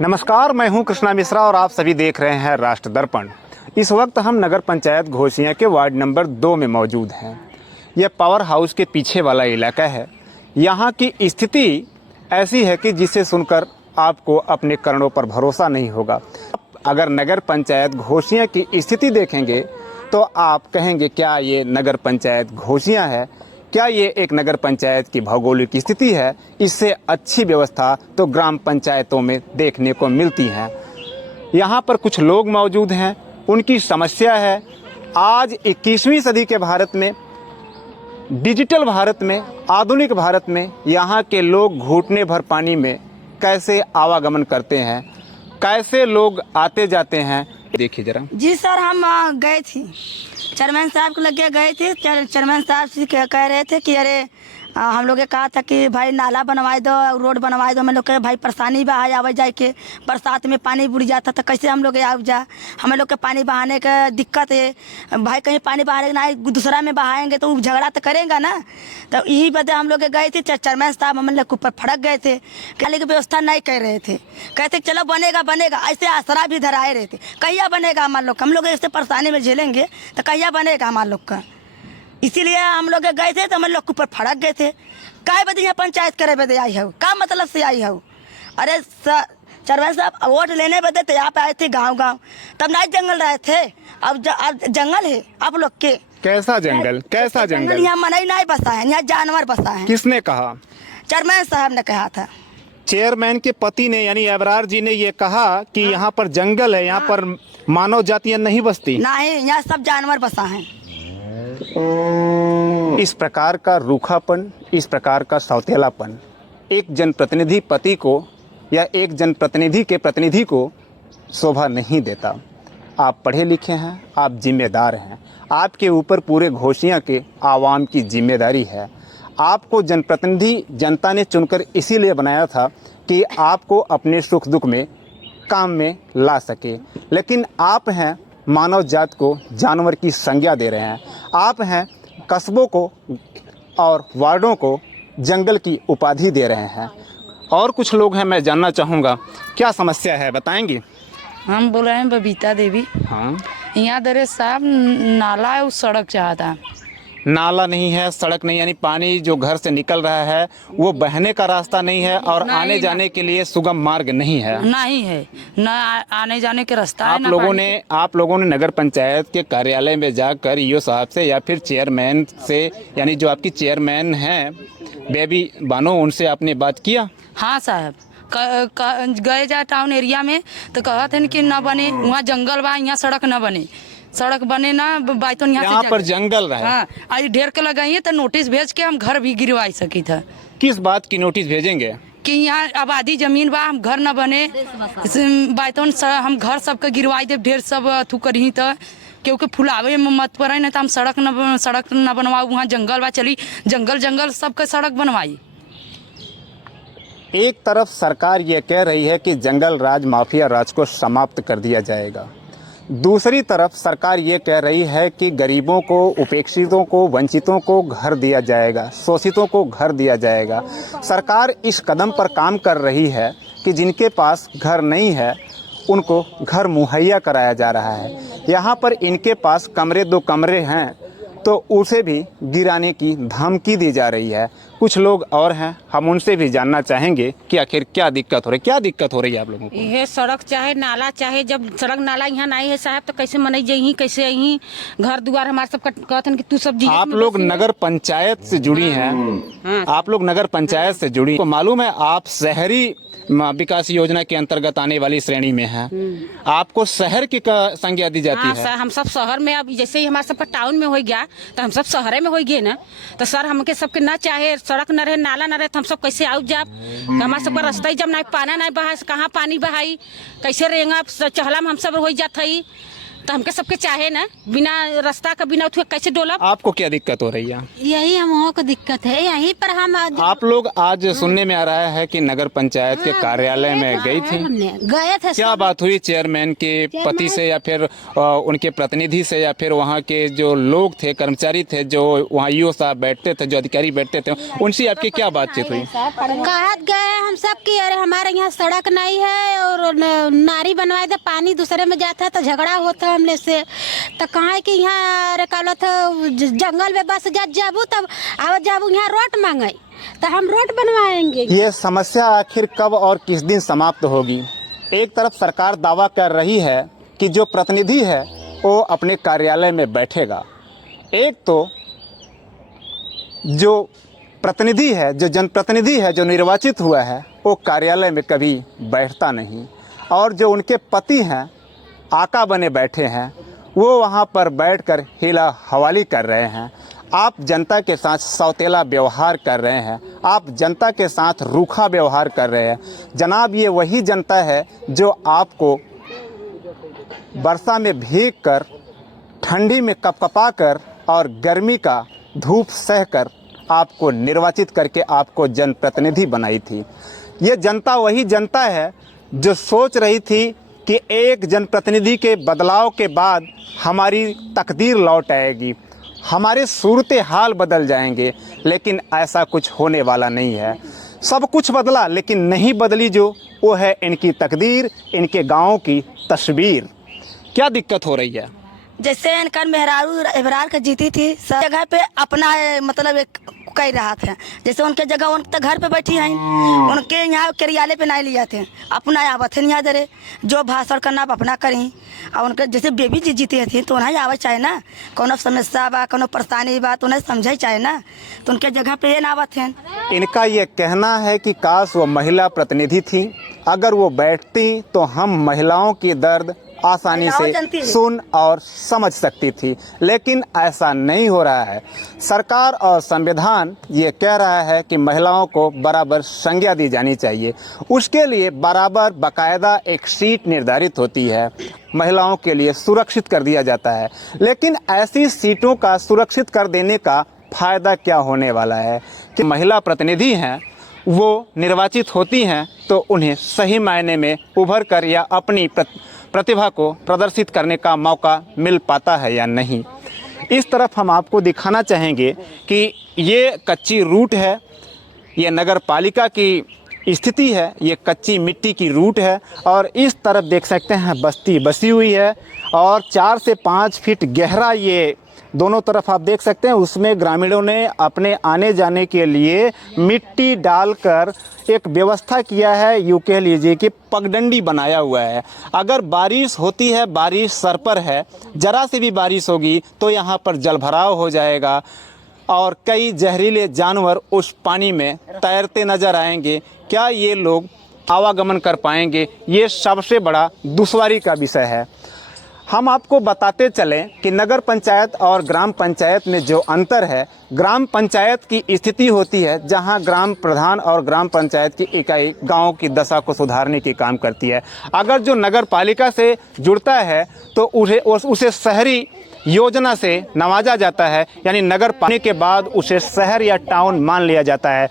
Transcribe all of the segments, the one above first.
नमस्कार, मैं हूं कृष्णा मिश्रा और आप सभी देख रहे हैं राष्ट्र दर्पण। इस वक्त हम नगर पंचायत घोसियां के वार्ड नंबर 2 में मौजूद हैं। यह पावर हाउस के पीछे वाला इलाका है। यहां की स्थिति ऐसी है कि जिसे सुनकर आपको अपने कर्णों पर भरोसा नहीं होगा। अगर नगर पंचायत घोसियां की स्थिति देखेंगे तो आप कहेंगे क्या ये नगर पंचायत घोसियां है, क्या ये एक नगर पंचायत की भौगोलिक स्थिति है। इससे अच्छी व्यवस्था तो ग्राम पंचायतों में देखने को मिलती है। यहाँ पर कुछ लोग मौजूद हैं, उनकी समस्या है आज 21वीं सदी के भारत में, डिजिटल भारत में, आधुनिक भारत में यहाँ के लोग घुटने भर पानी में कैसे आवागमन करते हैं, कैसे लोग आते जाते हैं। देखिए जरा। जी सर, हम गए थे चेयरमैन साहब को लगे गए थे। चेयरमैन साहब से कह रहे थे कि अरे हम लोग कहा था कि भाई नाला बनवाए दो, रोड बनवाए दो। हम लोग कहे भाई परेशानी बा है आवे जाए के, बरसात में पानी बुड़ जाता था, कैसे हम लोग आव जा। हम लोग के पानी बहाने का दिक्कत है भाई, कहीं पानी बहाने ना दूसरा में बहाएंगे तो झगड़ा तो करेगा ना। तो यही वजह हम लोग गए थे। चेयरमैन साहब हम लोग के ऊपर फड़क गए थे, खाली की व्यवस्था नहीं कर रहे थे। कहते चलो बनेगा बनेगा, ऐसे आसरा भी धराए रहे थे। कहिया बनेगा हमारे लोग, हम लोग ऐसे परेशानी में झेलेंगे तो कहिया बनेगा हमारे लोग का। इसीलिए हम लोग गए थे तो हम लोग के ऊपर फड़क गए थे। काय बदे यहाँ पंचायत करे बदे आई हो, का मतलब से आई हो। अरे चेयरमैन साहब वोट लेने बदे तो यहाँ पे आए थे गांव तब नहीं जंगल रहे थे। अब जंगल है आप लोग के। कैसा जंगल, कैसा जंगल? यहाँ मनई नहीं बसा है, यहाँ जानवर बसा है। किसने कहा? चेयरमैन साहब ने कहा था। चेयरमैन के पति ने यानी अबरार जी ने ये कहा कि यहाँ पर जंगल है, यहाँ पर मानव जातियां नहीं बसती। नहीं, यहाँ सब जानवर बसा हैं। इस प्रकार का रूखापन, इस प्रकार का सौतेलापन एक जनप्रतिनिधि पति को या एक जनप्रतिनिधि के प्रतिनिधि को शोभा नहीं देता। आप पढ़े लिखे हैं, आप जिम्मेदार हैं, आपके ऊपर पूरे घोसियां के आवाम की जिम्मेदारी है। आपको जनप्रतिनिधि जनता ने चुनकर इसीलिए बनाया था कि आपको अपने सुख दुख में काम में ला सके, लेकिन आप हैं मानव जात को जानवर की संज्ञा दे रहे हैं। आप हैं कस्बों को और वार्डों को जंगल की उपाधि दे रहे हैं। और कुछ लोग हैं, मैं जानना चाहूँगा क्या समस्या है, बताएंगी? हम बोल रहे हैं बबीता देवी। हाँ, यहाँ दरे साहब नाला है, उस सड़क चाहता है। नाला नहीं है, सड़क नहीं, यानी पानी जो घर से निकल रहा है वो बहने का रास्ता नहीं है और नहीं, आने जाने के लिए सुगम मार्ग नहीं है। नहीं है, न आने जाने के रास्ता है। आप लोगों ने नगर पंचायत के कार्यालय में जाकर ईओ साहब से या फिर चेयरमैन से, यानी जो आपकी चेयरमैन हैं बेबी बानो, उनसे आपने बात किया? हाँ साहब, गए जा टाउन एरिया में तो कहते हैं कि न बने, वहाँ जंगल बा, यहाँ सड़क न बने, सड़क बने ना बाइतों यहाँ पर जंगल रहे। हाँ, आज ढेर के लगाइए तो नोटिस भेज के हम घर भी गिरवा सकी था। किस बात की नोटिस भेजेंगे? कि यहाँ आबादी जमीन बा, हम घर न बने, बाइतों हम घर सबके गिरवाई दे, ढेर सब अथू करी तो क्योंकि फुलावे में मत पड़े न तो हम सड़क न बनवाऊ। वहाँ जंगल बा, चली जंगल सबके सड़क बनवाई। एक तरफ सरकार ये कह रही है कि जंगल राज, माफिया राज को समाप्त कर दिया जाएगा, दूसरी तरफ सरकार ये कह रही है कि गरीबों को, उपेक्षितों को, वंचितों को घर दिया जाएगा, शोषितों को घर दिया जाएगा। सरकार इस कदम पर काम कर रही है कि जिनके पास घर नहीं है उनको घर मुहैया कराया जा रहा है। यहाँ पर इनके पास कमरे, 2 कमरे हैं तो उसे भी गिराने की धमकी दी जा रही है। कुछ लोग और हैं, हम उनसे भी जानना चाहेंगे कि आखिर क्या दिक्कत हो रही है। क्या दिक्कत हो रही है आप लोगों को? ये सड़क चाहे नाला चाहे, जब सड़क नाला यहाँ नहीं है साहब तो कैसे मनई जाही, कैसे यही घर द्वार हमारे सबका कहते कि तू सब जी। आप लोग नगर पंचायत से जुड़ी हैं, आप लोग नगर पंचायत से जुड़ी, तो मालूम है आप शहरी विकास योजना के अंतर्गत आने वाली श्रेणी में है। आपको शहर की संज्ञा दी जाती है। सर हम सब शहर में, अब जैसे ही हमारे सबका टाउन में हो गया तो हम सब शहर में हो गए ना। तो सर हमके सबके ना चाहे सड़क न रहे, नाला न रहे तो हम सब कैसे आउ जाब। हमारे सबका रास्ता ही जब नहीं पाना नहीं बहा, कहाँ पानी बहाई, कैसे रहेंगे चहला में हम सब हो जात है। तो हमके सबके चाहे ना, बिना रास्ता का बिना उठे कैसे डोलब। आपको क्या दिक्कत हो रही है? यही हम को दिक्कत है, यहीं पर हम आप लोग आज सुनने में आ रहा है कि नगर पंचायत के कार्यालय में गई थी, गए थे। क्या बात हुई चेयरमैन के पति से या फिर उनके प्रतिनिधि से या फिर वहाँ के जो लोग थे, कर्मचारी थे, जो वहाँ ईओ साहब बैठते थे, जो अधिकारी बैठते थे, उनसे आपकी क्या बातचीत हुई? कहत गए हम सब कि अरे हमारे यहाँ सड़क नहीं है और नारी बनवाए थे, पानी दूसरे में जाता है तो झगड़ा होता है हमने से। तो कहा कि यहाँ अरे कहला था जंगल में बस जाबू तब आवत जाबू यहाँ रोड मांगे तो हम रोड बनवाएंगे। ये समस्या आखिर कब और किस दिन समाप्त होगी? एक तरफ सरकार दावा कर रही है कि जो प्रतिनिधि है वो अपने कार्यालय में बैठेगा, एक तो जो प्रतिनिधि है, जो जनप्रतिनिधि है, जो निर्वाचित हुआ है, वो कार्यालय में कभी बैठता नहीं, और जो उनके पति हैं, आका बने बैठे हैं, वो वहाँ पर बैठकर हिला हवाली कर रहे हैं। आप जनता के साथ सौतेला व्यवहार कर रहे हैं, आप जनता के साथ रूखा व्यवहार कर रहे हैं। जनाब, ये वही जनता है जो आपको वर्षा में भीग कर, ठंडी में कपकपाकर और गर्मी का धूप सहकर आपको निर्वाचित करके आपको जनप्रतिनिधि बनाई थी। ये जनता वही जनता है जो सोच रही थी कि एक जनप्रतिनिधि के बदलाव के बाद हमारी तकदीर लौट आएगी, हमारे सूरत हाल बदल जाएंगे, लेकिन ऐसा कुछ होने वाला नहीं है। सब कुछ बदला, लेकिन नहीं बदली जो वो है इनकी तकदीर, इनके गाँव की तस्वीर। क्या दिक्कत हो रही है? जैसे इनका मेहरारू एबरार का जीती थी, सब जगह पे अपना मतलब एक कह रहा था, जैसे उनके जगह उनके घर पे बैठी हैं, उनके यहाँ कार्यालय पे नहीं लिया थे, अपना आवत है यहाँ दरे जो भाषण करना आप अपना करी। और उनके जैसे बेबी जी जीती थी तो उन्हें आवे चाहे ना, कोनो समस्या बा, कोनो परेशानी बा तो उन्हें समझे चाहे ना, तो उनके जगह पे ये ना आवत है। इनका ये कहना है कि काश वो महिला प्रतिनिधि थी, अगर वो बैठती तो हम महिलाओं की दर्द आसानी से सुन और समझ सकती थी, लेकिन ऐसा नहीं हो रहा है। सरकार और संविधान ये कह रहा है कि महिलाओं को बराबर संज्ञा दी जानी चाहिए, उसके लिए बराबर बाकायदा एक सीट निर्धारित होती है, महिलाओं के लिए सुरक्षित कर दिया जाता है। लेकिन ऐसी सीटों का सुरक्षित कर देने का फ़ायदा क्या होने वाला है कि महिला प्रतिनिधि हैं, वो निर्वाचित होती हैं तो उन्हें सही मायने में उभर कर या अपनी प्रतिभा को प्रदर्शित करने का मौका मिल पाता है या नहीं। इस तरफ हम आपको दिखाना चाहेंगे कि ये कच्ची रूट है, ये नगर पालिका की स्थिति है, ये कच्ची मिट्टी की रूट है, और इस तरफ देख सकते हैं बस्ती बसी हुई है और 4 से 5 फीट गहरा ये दोनों तरफ आप देख सकते हैं। उसमें ग्रामीणों ने अपने आने जाने के लिए मिट्टी डालकर एक व्यवस्था किया है, यूँ कह लीजिए कि पगडंडी बनाया हुआ है। अगर बारिश होती है, बारिश सर पर है, ज़रा से भी बारिश होगी तो यहाँ पर जलभराव हो जाएगा और कई जहरीले जानवर उस पानी में तैरते नज़र आएंगे। क्या ये लोग आवागमन कर पाएंगे? ये सबसे बड़ा दुश्वारी का विषय है। हम आपको बताते चलें कि नगर पंचायत और ग्राम पंचायत में जो अंतर है, ग्राम पंचायत की स्थिति होती है जहां ग्राम प्रधान और ग्राम पंचायत की इकाई गांव की दशा को सुधारने की काम करती है। अगर जो नगर पालिका से जुड़ता है तो उसे शहरी योजना से नवाजा जाता है, यानी नगर पाने के बाद उसे शहर या टाउन मान लिया जाता है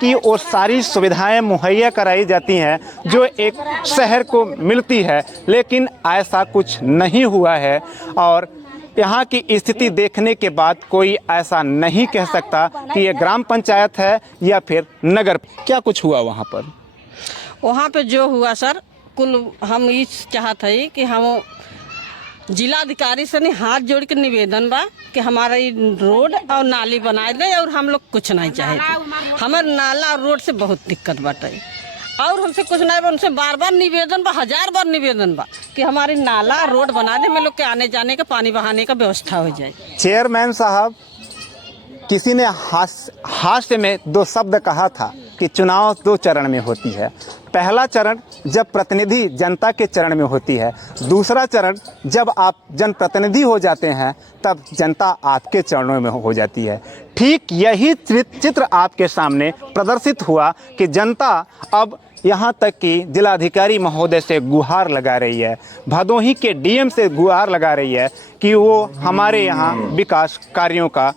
कि वो सारी सुविधाएं मुहैया कराई जाती हैं जो एक शहर को मिलती है। लेकिन ऐसा कुछ नहीं हुआ है और यहाँ की स्थिति देखने के बाद कोई ऐसा नहीं कह सकता कि ये ग्राम पंचायत है या फिर नगर। क्या कुछ हुआ वहाँ पर? वहाँ पे जो हुआ सर, कुल हम ये चाहते हैं कि हम जिलाधिकारी से हाथ जोड़ के निवेदन बा कि हमारा ये रोड और नाली बनाए दे, और हम लोग कुछ नहीं चाहते। हमारे नाला और रोड से बहुत दिक्कत बाटे और हमसे कुछ नहीं बा। उनसे बार बार निवेदन बा, 1000 बार निवेदन बा कि हमारी नाला रोड बना दे, में लोग के आने जाने का, पानी बहाने का व्यवस्था हो जाए। चेयरमैन साहब, किसी ने हास्य में 2 शब्द कहा था कि चुनाव 2 चरण में होती है। पहला चरण जब प्रतिनिधि जनता के चरण में होती है, दूसरा चरण जब आप जनप्रतिनिधि हो जाते हैं तब जनता आपके चरणों में हो जाती है। ठीक यही चित्र आपके सामने प्रदर्शित हुआ कि जनता अब यहाँ तक कि जिलाधिकारी महोदय से गुहार लगा रही है, भदोही के डीएम से गुहार लगा रही है कि वो हमारे यहाँ विकास कार्यों का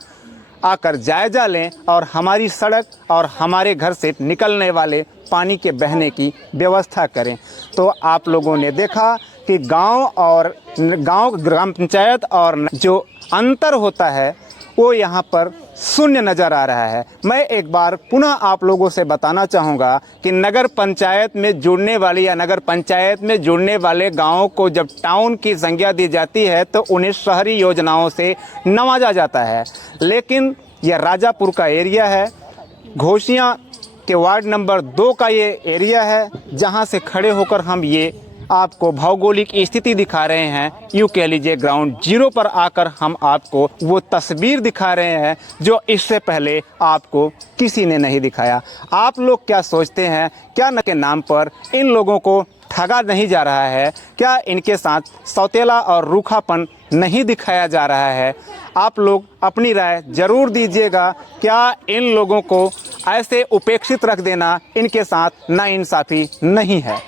आकर जायजा लें और हमारी सड़क और हमारे घर से निकलने वाले पानी के बहने की व्यवस्था करें। तो आप लोगों ने देखा कि गांव ग्राम पंचायत और जो अंतर होता है वो यहाँ पर शून्य नज़र आ रहा है। मैं एक बार पुनः आप लोगों से बताना चाहूँगा कि नगर पंचायत में जुड़ने वाली या नगर पंचायत में जुड़ने वाले गाँवों को जब टाउन की संज्ञा दी जाती है तो उन्हें शहरी योजनाओं से नवाजा जाता है। लेकिन यह राजापुर का एरिया है, घोसियाँ के वार्ड नंबर 2 का ये एरिया है, जहाँ से खड़े होकर हम ये आपको भौगोलिक स्थिति दिखा रहे हैं। यूँ कह लीजिए ग्राउंड जीरो पर आकर हम आपको वो तस्वीर दिखा रहे हैं जो इससे पहले आपको किसी ने नहीं दिखाया। आप लोग क्या सोचते हैं, क्या न के नाम पर इन लोगों को ठगा नहीं जा रहा है? क्या इनके साथ सौतेला और रूखापन नहीं दिखाया जा रहा है? आप लोग अपनी राय ज़रूर दीजिएगा। क्या इन लोगों को ऐसे उपेक्षित रख देना इनके साथ नाइंसाफ़ी नहीं है?